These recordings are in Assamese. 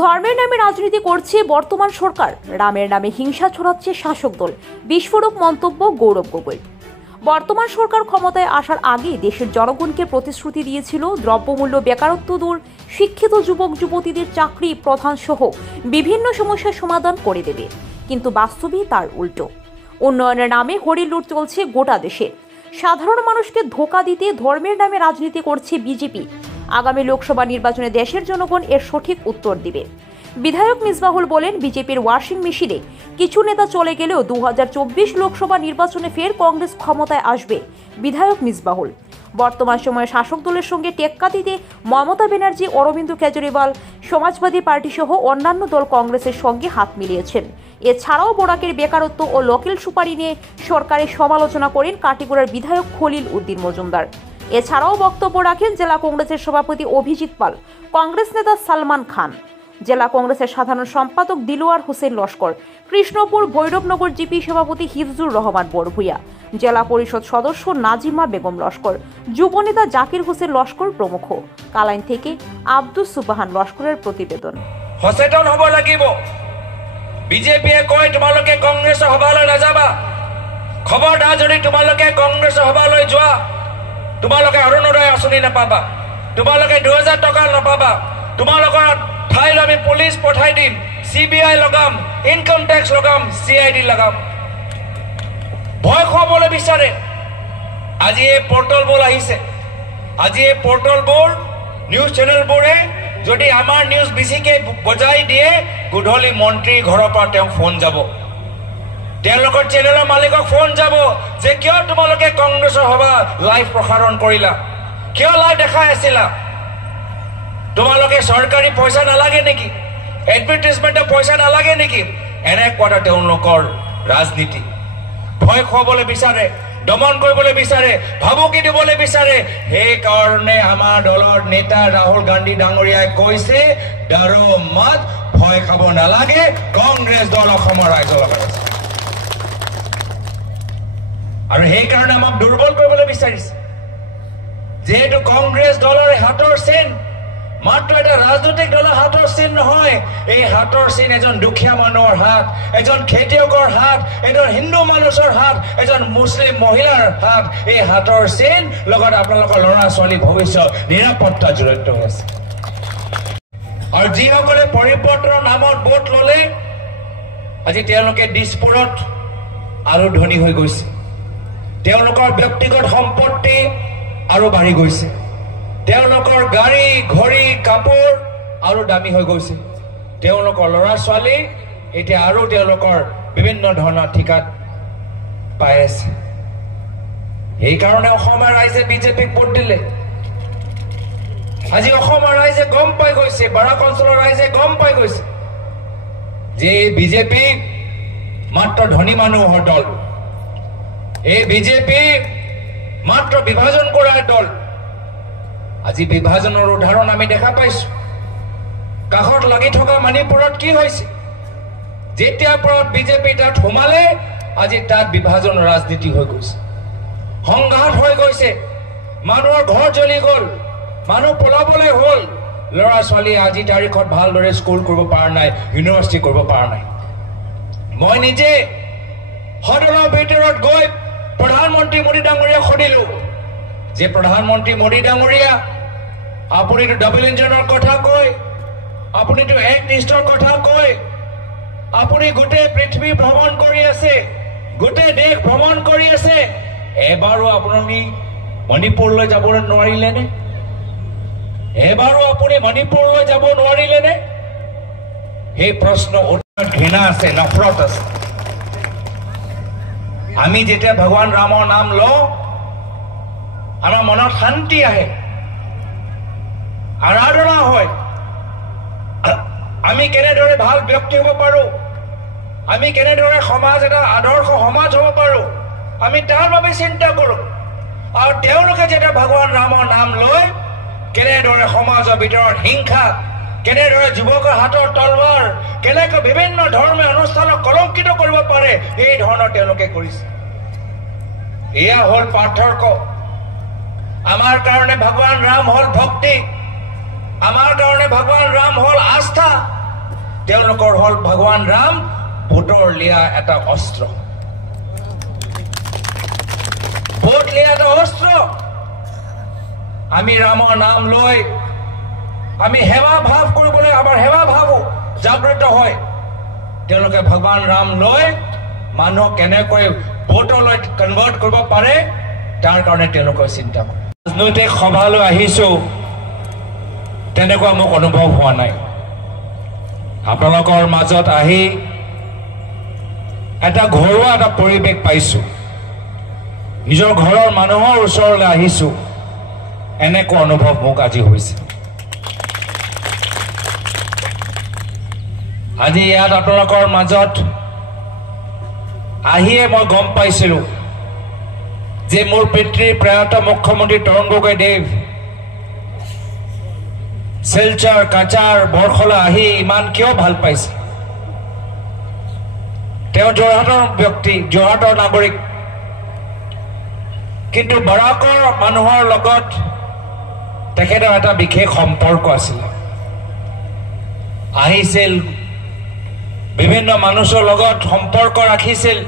ধর্মের নামে রাজনীতি করছে বর্তমান সরকার, রামের নামে হিংসা ছড়াচ্ছে শাসক দল। বিস্ফোরক মন্তব্য গৌরব গগৈ। বর্তমান সরকার ক্ষমতায় আসার আগে দেশের জনগণকে প্রতিশ্রুতি দিয়েছিল দ্রব্যমূল্য, বেকারত্ব দূর, শিক্ষিত যুবক যুবতীদের চাকরি প্রদান সহ বিভিন্ন সমস্যার সমাধান করে দেবে। কিন্তু বাস্তবে তার উল্টো। উন্নয়নের নামে হরি লুট চলছে গোটা দেশে। সাধারণ মানুষকে ধোঁকা দিতে ধর্মের নামে রাজনীতি করছে বিজেপি। আগামী লোকসভা নির্বাচনে দেশের জনগণ এর সঠিক উত্তর দিবে। বিধায়ক মিসবাহুল বলেন, বিজেপির ওয়াশিং মেশিনে কিছু নেতা চলে গেলেও 2024 লোকসভা নির্বাচনে ফের কংগ্রেস ক্ষমতায় আসবে। বিধায়ক মিসবাহুল বর্তমান সময়ে শাসক দলের সঙ্গে টেক্কা দিতে মমতা ব্যানার্জি, অরবিন্দ কেজরিওয়াল, সমাজবাদী পার্টি সহ অন্যান্য দল কংগ্রেসের সঙ্গে হাত মিলিয়েছেন। এছাড়াও বরাকের বেকারত্ব ও লোকেল সুপারি নিয়ে সরকারের সমালোচনা করেন কাটিগড়ার বিধায়ক খলিল উদ্দিন মজুমদার। এছাড়াও বক্তব্য রাখেন জেলা কংগ্রেসের সভাপতি অভিজিৎ পাল, কংগ্রেস নেতা সালমান খান, জেলা কংগ্রেসের সাধারণ সম্পাদক দিলওয়ার হোসেন লস্কর, কৃষ্ণপুর ভৈরবনগর জিপি সভাপতি হিফজুর রহমান বড়ভূয়া, জেলা পরিষদ সদস্য নাজিমা বেগম লস্কর, যুবনেতা জাকির হোসেন লস্কর প্রমুখ। কালাইন থেকে আব্দুস সুবাহান লস্করের প্রতিবেদন। সচেতন হব লাগিব। বিজেপিয়ে কয় তোমালোকে কংগ্ৰেছ সভালৈ নাযাবা। খবৰদাৰ যদি তোমালোকে কংগ্ৰেছ সভালৈ যোৱা, তোমালোকে অৰুণোদয় আঁচনি নাপাবা, তোমালোকে 2000 টকা নাপাবা, তোমালোকৰ ঠাইলৈ আমি পুলিচ পঠাই দিম, CBI লগাম, ইনকাম টেক্স লগাম, CID লগাম। ভয় খুৱাবলৈ বিচাৰে। আজি এই পৰ্টেলবোৰ আহিছে। আজি এই পৰ্টেলবোৰ নিউজ চেনেলবোৰে যদি আমাৰ নিউজ বেছিকৈ বজাই দিয়ে, গধূলি মন্ত্ৰীৰ ঘৰৰ পৰা তেওঁক ফোন যাব, তেওঁলোকৰ চেনেলৰ মালিকক ফোন যাব যে কিয় তোমালোকে কংগ্ৰেছৰ সভা লাইভ প্ৰসাৰণ কৰিলা, কিয় লাইভ দেখাই আছিলা, তোমালোকে চৰকাৰী পইচা নালাগে নেকি, এডভাৰটাইজমেণ্টৰ পইচা নালাগে নেকি? এনেকুৱা তেওঁলোকৰ ৰাজনীতি। ভয় খুৱাবলৈ বিচাৰে, দমন কৰিবলৈ বিচাৰে, ভাবুকি দিবলৈ বিচাৰে। সেইকাৰণে আমাৰ দলৰ নেতা ৰাহুল গান্ধী ডাঙৰীয়াই কৈছে, ডাৰো মত, ভয় খাব নালাগে, কংগ্ৰেছ দল অসমৰ ৰাইজৰ লগত আছে। আৰু সেইকাৰণে আমাক দুৰ্বল কৰিবলৈ বিচাৰিছে। যেহেতু কংগ্ৰেছ দলৰ হাতৰ চিন মাত্ৰ এটা ৰাজনৈতিক দলৰ হাতৰ চিন নহয়, এই হাতৰ চিন এজন দুখীয়া মানুহৰ হাত, এজন খেতিয়কৰ হাত, এজন হিন্দু মানুহৰ হাত, এজন মুছলিম মহিলাৰ হাত। এই হাতৰ চিন লগত আপোনালোকৰ ল'ৰা ছোৱালী ভৱিষ্যত নিৰাপত্তা জড়িত হৈ আছে। আৰু যিসকলে পৰিৱৰ্তনৰ নামত ভোট ল'লে, আজি তেওঁলোকে দিছপুৰত আৰু ধনী হৈ গৈছে। তেওঁলোকৰ ব্যক্তিগত সম্পত্তি আৰু বাঢ়ি গৈছে। তেওঁলোকৰ গাড়ী, ঘড়ী, কাপোৰ আৰু দামী হৈ গৈছে। তেওঁলোকৰ ল'ৰা ছোৱালী এতিয়া আৰু তেওঁলোকৰ বিভিন্ন ধৰণৰ ঠিকাত পাই আছে। সেইকাৰণে অসমৰ ৰাইজে বিজেপিক ভোট দিলে। আজি অসমৰ ৰাইজে গম পাই গৈছে, বৰাক অঞ্চলৰ ৰাইজে গম পাই গৈছে যে বিজেপি মাত্ৰ ধনী মানুহৰ দল। এই বিজেপি মাত্ৰ বিভাজন কৰাৰ দল। আজি বিভাজনৰ উদাহৰণ আমি দেখা পাইছো। কাষত লাগি থকা মণিপুৰত কি হৈছে? যেতিয়াৰ পৰা বিজেপি তাত সোমালে, আজি তাত বিভাজন ৰাজনীতি হৈ গৈছে, সংঘাত হৈ গৈছে, মানুহৰ ঘৰ জ্বলি গ'ল, মানুহ পলাবলৈ হ'ল, ল'ৰা ছোৱালীয়ে আজি তাৰিখত ভালদৰে স্কুল কৰিব পৰা নাই, ইউনিভাৰ্চিটি কৰিব পৰা নাই। মই নিজে সদনৰ ভিতৰত গৈ প্ৰধানমন্ত্ৰী মোদী ডাঙৰীয়াক সুধিলো যে, প্ৰধানমন্ত্ৰী মোদী ডাঙৰীয়া, আপুনিতো ডাবল ইঞ্জিনৰ কথা কয়, আপুনিতো এক্ট ইষ্টৰ কথা কয়, আপুনি গোটেই পৃথিৱী ভ্ৰমণ কৰি আছে, গোটেই দেশ ভ্ৰমণ কৰি আছে, এবাৰো আপুনি মণিপুৰলৈ যাব নোৱাৰিলেনে? এবাৰো আপুনি মণিপুৰলৈ যাব নোৱাৰিলেনে? সেই প্ৰশ্ন উত্তৰত ঘৃণা আছে, নফৰত আছে। আমি যেতিয়া ভগৱান ৰামৰ নাম লওঁ, আমাৰ মনত শান্তি আহে, আৰাধনা হয়। আমি কেনেদৰে ভাল ব্যক্তি হ'ব পাৰোঁ, আমি কেনেদৰে সমাজ এটা আদৰ্শ সমাজ হ'ব পাৰোঁ, আমি তাৰ বাবে চিন্তা কৰোঁ। আৰু তেওঁলোকে যেতিয়া ভগৱান ৰামৰ নাম লয়, কেনেদৰে সমাজৰ ভিতৰত হিংসা, কেনেদৰে যুৱকৰ হাতৰ তলৱাৰ, কেনেকৈ বিভিন্ন ধৰ্মীয় অনুষ্ঠানক কলংকিত কৰিব পাৰে, এই ধৰণৰ তেওঁলোকে কৰিছে। এয়া হ'ল পাৰ্থক্য। আমাৰ কাৰণে ভগৱান ৰাম হ'ল ভক্তি, আমাৰ কাৰণে ভগৱান ৰাম হ'ল আস্থা, তেওঁলোকৰ হল ভগৱান ৰাম, ভোটৰ লিয়া এটা অস্ত্ৰ। ভোট লিয়া এটা অস্ত্ৰ। আমি ৰামৰ নাম লৈ আমি সেৱা ভাৱ কৰিবলৈ আমাৰ সেৱা ভাৱো জাগ্ৰত হয়। তেওঁলোকে ভগৱান ৰাম লৈ মানুহ কেনেকৈ ভোটলৈ কনভাৰ্ট কৰিব পাৰে তাৰ কাৰণে তেওঁলোকে চিন্তা কৰে। ৰাজনৈতিক সভালৈ আহিছো তেনেকুৱা মোক অনুভৱ হোৱা নাই। আপোনালোকৰ মাজত আহি এটা ঘৰুৱা এটা পৰিৱেশ পাইছো। নিজৰ ঘৰৰ মানুহৰ ওচৰলৈ আহিছো, এনেকুৱা অনুভৱ মোক আজি হৈছে। আজি ইয়াত আপোনালোকৰ মাজত আহিয়ে মই গম পাইছিলো যে মোৰ পিতৃ প্ৰয়াত মুখ্যমন্ত্ৰী তৰুণ গগৈদেৱ শিলচৰ, কাছাৰ, বৰখলা আহি ইমান কিয় ভাল পাইছে। তেওঁ যোৰহাটৰ ব্যক্তি, যোৰহাটৰ নাগৰিক, কিন্তু বৰাকৰ মানুহৰ লগত তেখেতৰ এটা বিশেষ সম্পৰ্ক আছিল। আহিছিল, বিভিন্ন মানুহৰ লগত সম্পৰ্ক ৰাখিছিল,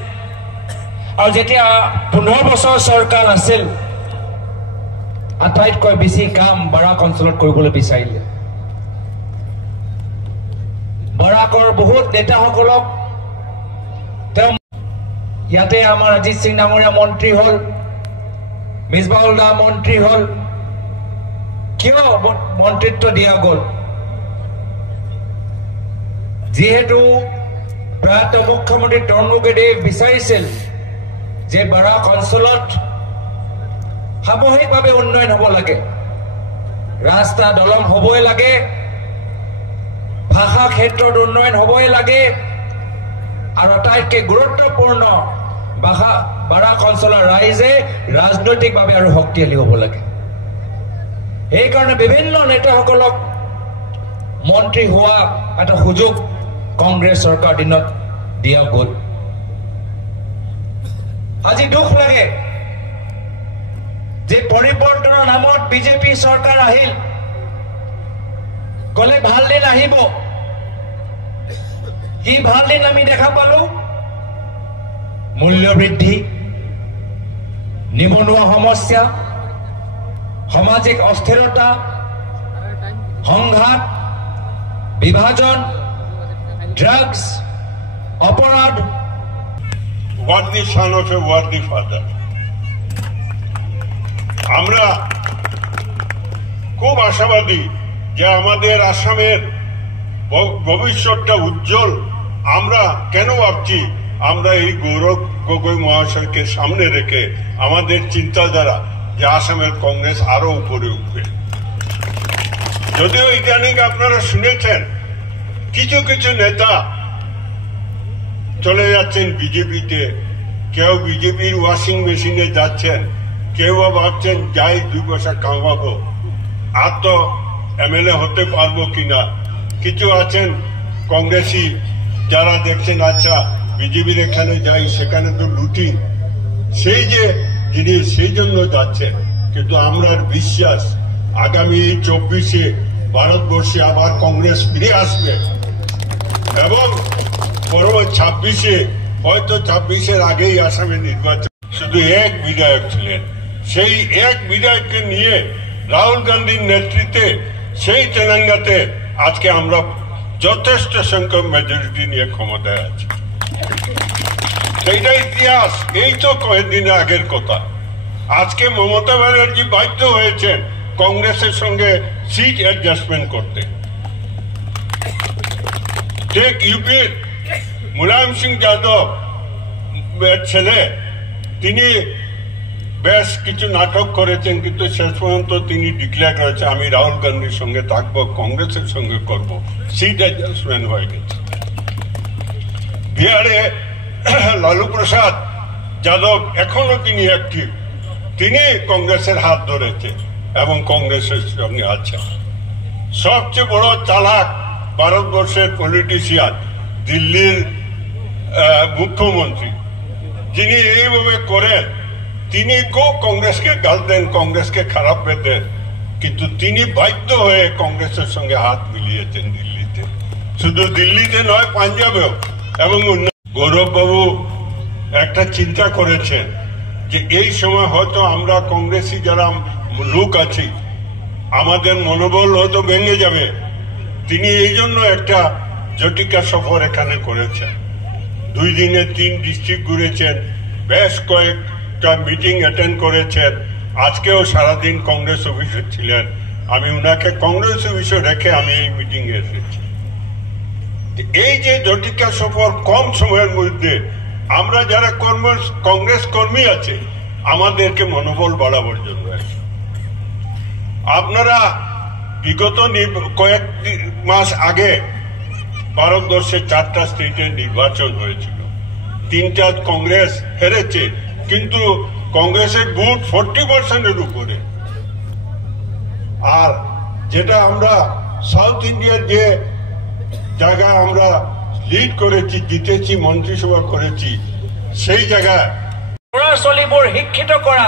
আৰু যেতিয়া 15 বছৰ চৰকাৰ আছিল আটাইতকৈ বেছি কাম বৰাক অঞ্চলত কৰিবলৈ বিচাৰিলে। বৰাকৰ বহুত নেতাসকলক তেওঁ ইয়াতে আমাৰ অজিত সিং ডাঙৰীয়া মন্ত্ৰী হল, মিছবাউল দা মন্ত্ৰী হল। কিয় মন্ত্ৰিত্ব দিয়া গল? যিহেতু প্ৰয়াত মুখ্যমন্ত্ৰী তৰুণ গগৈদেৱে বিচাৰিছিল যে বৰাক অঞ্চলত সামূহিকভাৱে উন্নয়ন হ'ব লাগে, ৰাস্তা দলং হ'বই লাগে, ভাষা ক্ষেত্ৰত উন্নয়ন হ'বই লাগে, আৰু আটাইতকৈ গুৰুত্বপূৰ্ণ বৰাক অঞ্চলৰ ৰাইজে ৰাজনৈতিকভাৱে আৰু শক্তিশালী হ'ব লাগে। সেইকাৰণে বিভিন্ন নেতাসকলক মন্ত্ৰী হোৱা এটা সুযোগ কংগ্ৰেছ চৰকাৰ দিনত দিয়া গ'ল। আজি দুখ লাগে যে পৰিৱৰ্তনৰ নামত বিজেপি চৰকাৰ আহিল, গলে ভাল দিন আহিব। কি ভাল দিন আমি দেখা পালো? মূল্য বৃদ্ধি, নিবনুৱা সমস্যা, সামাজিক অস্থিৰতা, সংঘাত, বিভাজন, ড্রাগস, অপরাধ। worthy son of a worthy father. আমরা খুব আশাবাদী যে আমাদের আসামের ভবিষ্যৎটা উজ্জ্বল। আমরা কেন ভাবছি আমরা এই গৌরব গগৈ মহাশয়কে সামনে রেখে আমাদের চিন্তাধারা যে আসামের কংগ্রেস আরো উপরে উঠবে। যদিও ইদানিং আপনারা শুনেছেন কিছু কিছু নেতা চলে যাচ্ছেন বিজেপিতে, কেউ বিজেপির ওয়াশিং মেশিনে যাচ্ছেন, কেউ ভাবছেন যাই 2 পয়সা কামাবো, আর তো এমএলএ হতে পারবো কিনা। কিছু আছেন কংগ্রেসি যারা দেখছেন আচ্ছা বিজেপির এখানে যাই, সেখানে তো লুটি, সেই যে জিনিস সেই জন্য যাচ্ছেন। কিন্তু আমরা বিশ্বাস আগামী 24-এ ভারতবর্ষে আবার কংগ্রেস ফিরে আসবে, এবং পরবর্তী 26-এ হয়তো 26-এর আগেই আসামে নির্বাচন। শুধু এক বিধায়ক ছিলেন, সেই এক বিধায়ককে নিয়ে রাহুল গান্ধীর নেতৃত্বে সেই তেলেঙ্গাতে আজকে আমরা যথেষ্ট সংখ্যক মেজরিটি নিয়ে ক্ষমতায় আছি। সেইটা ইতিহাস, এই তো কয়েকদিন আগের কথা। আজকে মমতা ব্যানার্জি বাধ্য হয়েছেন কংগ্রেসের সঙ্গে সিট অ্যাডজাস্টমেন্ট করতে। ঠিক ইউপির মুলায়ম সিং যাদব ছেলে, তিনি বেশ কিছু নাটক করেছেন, কিন্তু শেষ পর্যন্ত তিনি ডিক্লেয়ার করেছেন আমি রাহুল গান্ধীর সঙ্গে থাকবো, কংগ্রেসের সঙ্গে করব। সিট অ্যাডজাস্টমেন্ট হয়ে গেছে। বিহারে লালু প্রসাদ যাদব এখনো তিনি অ্যাক্টিভ, তিনি কংগ্রেসের হাত ধরেছে এবং কংগ্রেসের সঙ্গে আছেন। সবচেয়ে বড় চালাক ভারতবর্ষের পলিটিশিয়ান দিল্লির মুখ্যমন্ত্রী, যিনি এইভাবে করেন, তিনি খুব কংগ্রেসকে গাল দেন, কংগ্রেসকে খারাপ পেতেন, কিন্তু তিনি বাধ্য হয়ে কংগ্রেসের সঙ্গে হাত মিলিয়েছেন দিল্লিতে। শুধু দিল্লিতে নয়, পাঞ্জাবেও। এবং গৌরববাবু একটা চিন্তা করেছেন যে এই সময় হয়তো আমরা কংগ্রেসী যারা লোক আছি আমাদের মনোবল হয়তো ভেঙে যাবে। তিনি এই জন্য একটা জটিকা সফর এখানে করেছেন। 2 দিনে 3 ডিস্ট্রিক্ট ঘুরেছেন, বেশ কয়েকটা মিটিং অ্যাটেন্ড করেছেন। আজকেও সারাদিন কংগ্রেস অফিসে ছিলেন। আমি উনাকে কংগ্রেস অফিসে রেখে আমি এই মিটিং এ এসেছি। এই যে জটিকা সফর কম সময়ের মধ্যে আমরা যারা কংগ্রেস কর্মী আছে আমাদেরকে মনোবল বাড়াবার জন্য। আপনারা বিগত কয়েক মাস আগে ভারতবর্ষে 4টা স্টেটের নির্বাচন হয়েছিল। 3টা কংগ্রেস হেরেছে, কিন্তু কংগ্রেসের ভোট 40%-এর উপরে। আর যেটা আমরা সাউথ ইন্ডিয়ার যে জায়গা আমরা লিড করেছি, জিতেছি, মন্ত্রিসভা করেছি, সেই জায়গায় ল'ৰা ছোৱালীবোৰ শিক্ষিত কৰা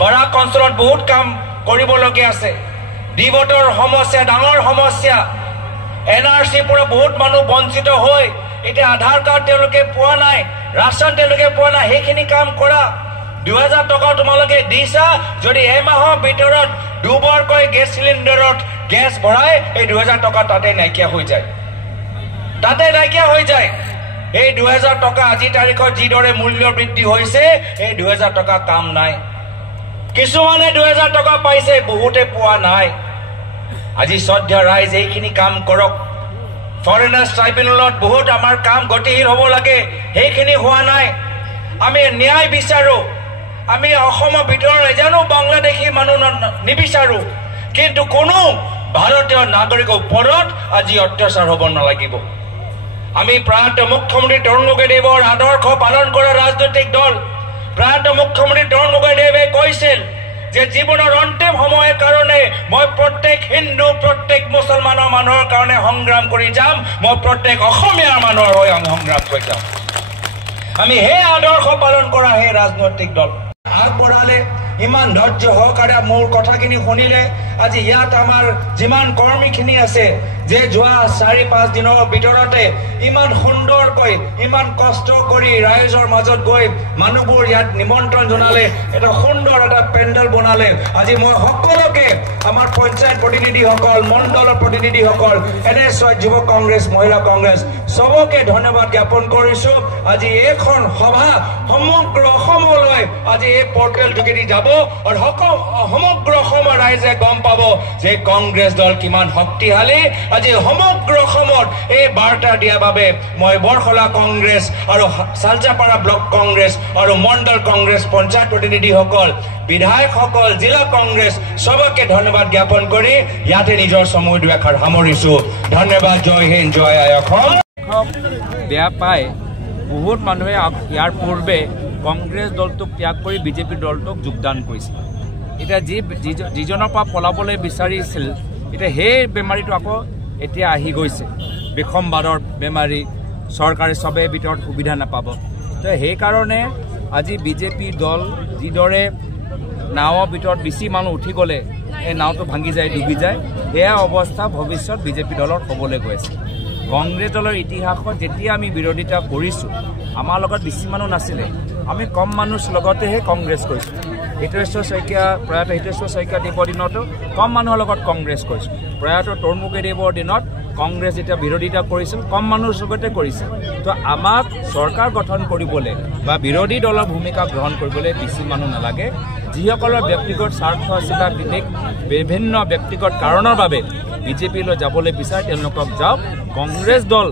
বৰাক অঞ্চলত বহুত কাম কৰিবলগীয়া আছে। ডিভোটৰ সমস্যা ডাঙৰ সমস্যা। NRCৰ পৰা বহুত মানুহ বঞ্চিত হৈ এতিয়া আধাৰ কাৰ্ড তেওঁলোকে পোৱা নাই, ৰাচন তেওঁলোকে পোৱা নাই। সেইখিনি কাম কৰা। 2000 টকা তোমালোকে দিছা, যদি এমাহৰ ভিতৰত 2বাৰকৈ গেছ চিলিণ্ডাৰত গেছ ভৰাই এই 2000 টকা তাতে নাইকিয়া হৈ যায়, তাতে নাইকিয়া হৈ যায়। এই 2000 টকা আজি তাৰিখত যিদৰে মূল্য বৃদ্ধি হৈছে, এই 2000 টকা কাম নাই। কিছুমানে 2000 টকা পাইছে, বহুতে পোৱা নাই। আজি শ্ৰদ্ধা ৰাইজ এইখিনি কাম কৰক। ফৰেনাৰ্ছ ট্ৰাইব্যুনেলত বহুত আমাৰ কাম গতিশীল হ'ব লাগে, সেইখিনি হোৱা নাই। আমি ন্যায় বিচাৰো। আমি অসমৰ ভিতৰত এজনো বাংলাদেশী মানুহ নিবিচাৰো, কিন্তু কোনো ভাৰতীয় নাগৰিকৰ ওপৰত আজি অত্যাচাৰ হ'ব নালাগিব। আমি প্ৰয়াত মুখ্যমন্ত্ৰী তৰুণ গগৈদেৱৰ আদৰ্শ পালন কৰা ৰাজনৈতিক দল। প্ৰয়াত মুখ্যমন্ত্ৰী তৰুণ গগৈদেৱে কৈছিল যে জীৱনৰ অন্তিম সময়ৰ কাৰণে মই প্ৰত্যেক হিন্দু, প্ৰত্যেক মুছলমানৰ মানুহৰ কাৰণে সংগ্ৰাম কৰি যাম, মই প্ৰত্যেক অসমীয়াৰ মানুহৰ হৈ সংগ্ৰাম কৰি যাম। আমি সেই আদৰ্শ পালন কৰা সেই ৰাজনৈতিক দল। আগবঢ়ালে ইমান ধৈৰ্য সহকাৰে মোৰ কথাখিনি শুনিলে। আজি ইয়াত আমাৰ যিমান কৰ্মীখিনি আছে, যে যোৱা 4-5 দিনৰ ভিতৰতে ইমান সুন্দৰকৈ, ইমান কষ্ট কৰি ৰাইজৰ মাজত গৈ মানুহবোৰ ইয়াত নিমন্ত্ৰণ জনালে, এটা সুন্দৰ এটা পেণ্ডেল বনালে। আজি মই সকলোকে, আমাৰ পঞ্চায়ত প্ৰতিনিধিসকল, মণ্ডলৰ প্ৰতিনিধিসকল, NSY যুৱ কংগ্ৰেছ, মহিলা কংগ্ৰেছ, চবকে ধন্যবাদ জ্ঞাপন কৰিছো। আজি এইখন সভা সমগ্ৰ অসমলৈ আজি এই পৰ্টেল যোগেদি যাব, আৰু সমগ্ৰ অসমৰ ৰাইজে গম পাব যে কংগ্ৰেছ দল কিমান শক্তিশালী। আজি সমগ্ৰ অসমত এই বাৰ্তা দিয়াৰ বাবে মই বৰখলা কংগ্ৰেছ আৰু চালচাপাৰা ব্লক কংগ্ৰেছ আৰু মণ্ডল কংগ্ৰেছ, পঞ্চায়ত প্ৰতিনিধিসকল, বিধায়কসকল, জিলা কংগ্ৰেছ চবকে ধন্যবাদ জ্ঞাপন কৰি ইয়াতে নিজৰ সময় দুআষাৰ সামৰিছো। ধন্যবাদ। জয় হিন্দ, জয় আই অসম। বেয়া পায় বহুত মানুহে ইয়াৰ পূৰ্বে কংগ্ৰেছ দলটোক ত্যাগ কৰি বিজেপি দলটোক যোগদান কৰিছিল। এতিয়া যিজনৰ পৰা পলাবলৈ বিচাৰিছিল, এতিয়া সেই বেমাৰীটো আকৌ এতিয়া আহি গৈছে। বিষমবাদৰ বেমাৰী, চৰকাৰে চবে ভিতৰত সুবিধা নাপাব। তো সেইকাৰণে আজি বিজেপি দল যিদৰে নাৱৰ ভিতৰত বেছি মানুহ উঠি গ'লে এই নাওটো ভাঙি যায়, ডুবি যায়, সেয়া অৱস্থা ভৱিষ্যত বিজেপি দলৰ হ'বলৈ গৈ আছে। কংগ্ৰেছ দলৰ ইতিহাসত যেতিয়া আমি বিৰোধিতা কৰিছোঁ, আমাৰ লগত বেছি মানুহ নাছিলে, আমি কম মানুহ লগতেহে কংগ্ৰেছ কৰিছোঁ। হিতেশ্বৰ শইকীয়া, প্ৰয়াত হিতেশ্বৰ শইকীয়া দেৱৰ দিনতো কম মানুহৰ লগত কংগ্ৰেছ কৰিছোঁ। প্ৰয়াত তৰুণ গগৈদেৱৰ দিনত কংগ্ৰেছ যেতিয়া বিৰোধিতা কৰিছিল, কম মানুহৰ লগতে কৰিছিল। তো আমাক চৰকাৰ গঠন কৰিবলৈ বা বিৰোধী দলৰ ভূমিকা গ্ৰহণ কৰিবলৈ বেছি মানুহ নালাগে। যিসকলৰ ব্যক্তিগত স্বাৰ্থ আছে বা বিভিন্ন ব্যক্তিগত কাৰণৰ বাবে বিজেপিলৈ যাবলৈ বিচাৰে, তেওঁলোকক যাওক। কংগ্ৰেছ দল,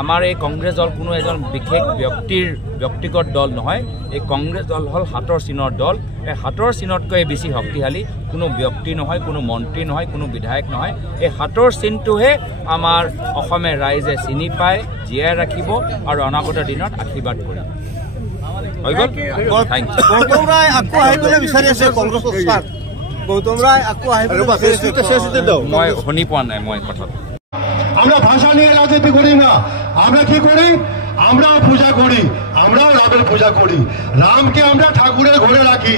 আমাৰ এই কংগ্ৰেছ দল কোনো এজন বিশেষ ব্যক্তিৰ ব্যক্তিগত দল নহয়। এই কংগ্ৰেছ দল হ'ল হাতৰ চিনৰ দল। এই হাতৰ চিনতকৈ বেছি শক্তিশালী কোনো ব্যক্তি নহয়, কোনো মন্ত্ৰী নহয়, কোনো বিধায়ক নহয়। এই হাতৰ চিনটোহে আমাৰ অসমীয়া ৰাইজে চিনি পায়, জীয়াই ৰাখিব আৰু অনাগত দিনত আশীৰ্বাদ কৰিব। হৈ গ'ল। Thank U. গৌতম ৰায় আকৌ আহিবলৈ বিচাৰি আছে কংগ্ৰেছ। গৌতম ৰায় আকৌ আহিবলৈ মই শুনি পোৱা নাই মই কথাটো। আমরা ভাষা নিয়ে রাজনীতি করি না, আমরা কি করি? আমরাও পূজা করি, আমরাও রামের পূজা করি। রামকে আমরা ঠাকুরের ঘরে রাখি,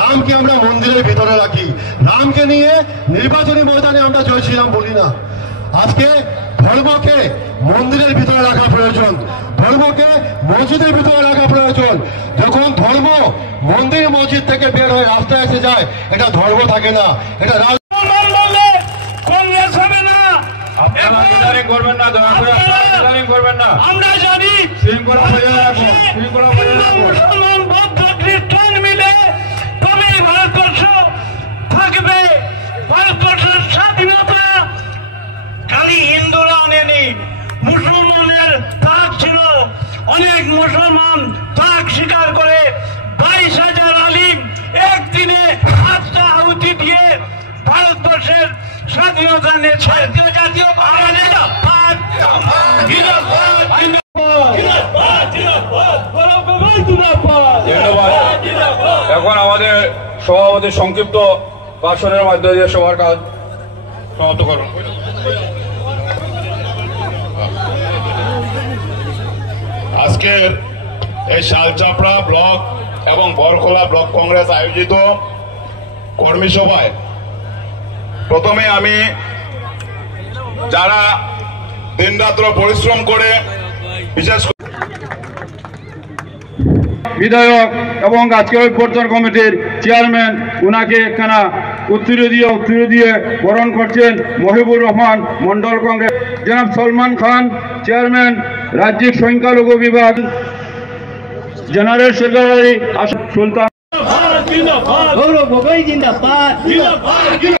রামকে আমরা মন্দিরের ভিতরে রাখি। রামকে নিয়ে নির্বাচনী ময়দানে আমরা জয় শ্রীরাম বলি না। আজকে ধর্মকে মন্দিরের ভিতরে রাখা প্রয়োজন, ধর্মকে মসজিদের ভিতরে রাখা প্রয়োজন। যখন ধর্ম মন্দির মসজিদ থেকে বের হয়ে রাস্তায় এসে যায়, এটা ধর্ম থাকে না, এটা কংগ্রেস হবে না। করবেন না, দয়া করে করবেন না। আমরা জানি মুসলমান বৌদ্ধ খ্রিস্টান মিলে তবেই ভারতবর্ষ থাকবে। ভারতবর্ষের স্বাধীনতা খালি হিন্দুরা আনেনি, মুসলমানের তাক ছিল। অনেক মুসলমান তাক স্বীকার করে 22,000 আলিম একদিনে আত্মাহুতি দিয়ে ভারতবর্ষের স্বাধীনতা নিয়েছে। জাতীয় এখন আমাদের সভাপতি সংক্ষিপ্ত ভাষণের মাধ্যমে দিয়ে সবার কাজ সমাপ্ত করুন। আজকের এই শালচাপড়া ব্লক এবং বরখোলা ব্লক কংগ্রেস আয়োজিত কর্মী সভায় প্রথমে আমি যারা দিনরাত্র পরিশ্রম করে বিশেষ বিধায়ক এবং আজকে অভ্যর্থনা কমিটির চেয়ারম্যান উনাকে একখানা উত্তরীয় দিয়ে বরণ করছেন মহিবুর রহমান মন্ডল কংগ্রেস, জনাব সলমান খান চেয়ারম্যান রাজ্যিক সংখ্যালঘু বিভাগ, জেনারেল সেক্রেটারি সুলতান।